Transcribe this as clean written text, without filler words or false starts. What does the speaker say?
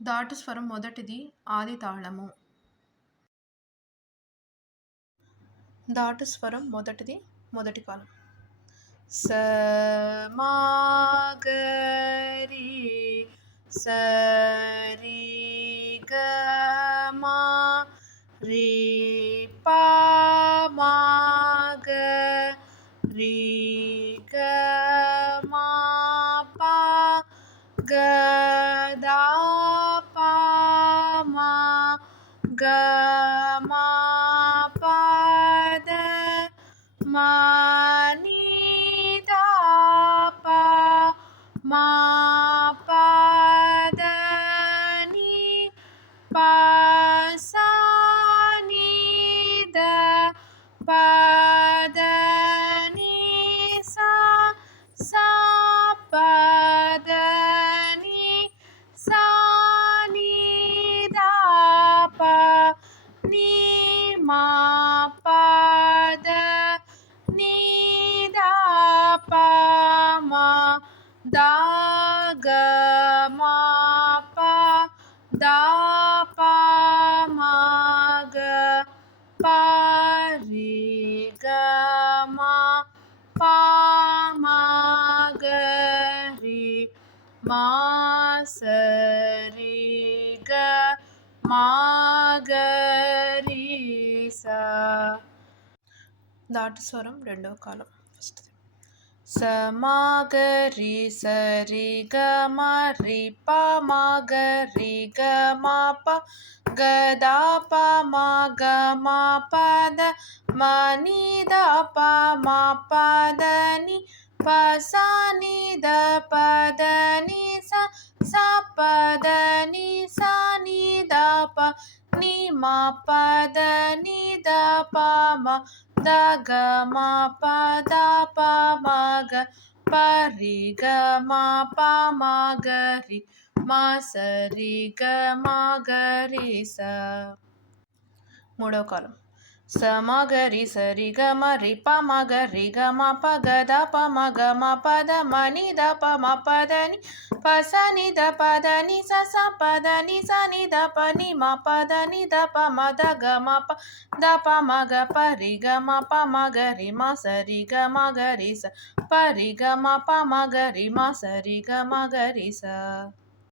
దాటు స్వరం మొదటిది ఆది తాళము. దాటు స్వరం మొదటిది మొదటి కాలం. స మా గ రి స రి గ మా రి ప మా గ రి గ మా ప గ దా ప మా గ మా ప ద మా ని దా ప మా ప ద ని ప సా ని ద ప ద ని సా సా ప ద ని సా ని దా ప ని మా ప ద ని దా ప మా దా గ మా ప దా ప మా గ ప రి గ మా ప మా గ రి మా స రి గ మా గ రి సా. దాటు స్వరం రెండవ కాలం. ఫస్ట్ది స మా గ రి స రి గ మా రి ప మా గ రి గ మా ప గ దా ప మా గ మా ప ద మా ని దా ప మా ప ద ని ప సా ని ద ప ద ని సా సా ప ద ని సా ని దా ప ని మా ప ద ని ద ప మా ద గ మా ప ద ప మా గ ప రి గ మా ప మా గ రి మా స రి గ మా గ రి సా. మూడవ కాలం. స మా గ రి స రి గ మ రి ప మా గ రి గ మా ప గ ద ప మా గ మా ప ద మా ని ద ప మా ప ద ని ప సా ని ద ప ద ని సా సా ప ద ని సా ని ద ప ని మా ప ద ని ద ప మా ద గ మా ప ద ప మా గ ప రి గ మా ప మా గ రి మా స రి గ మా గ రి స ప రి గ మా ప మా గ రి మా స రి గ మా గ రి సా.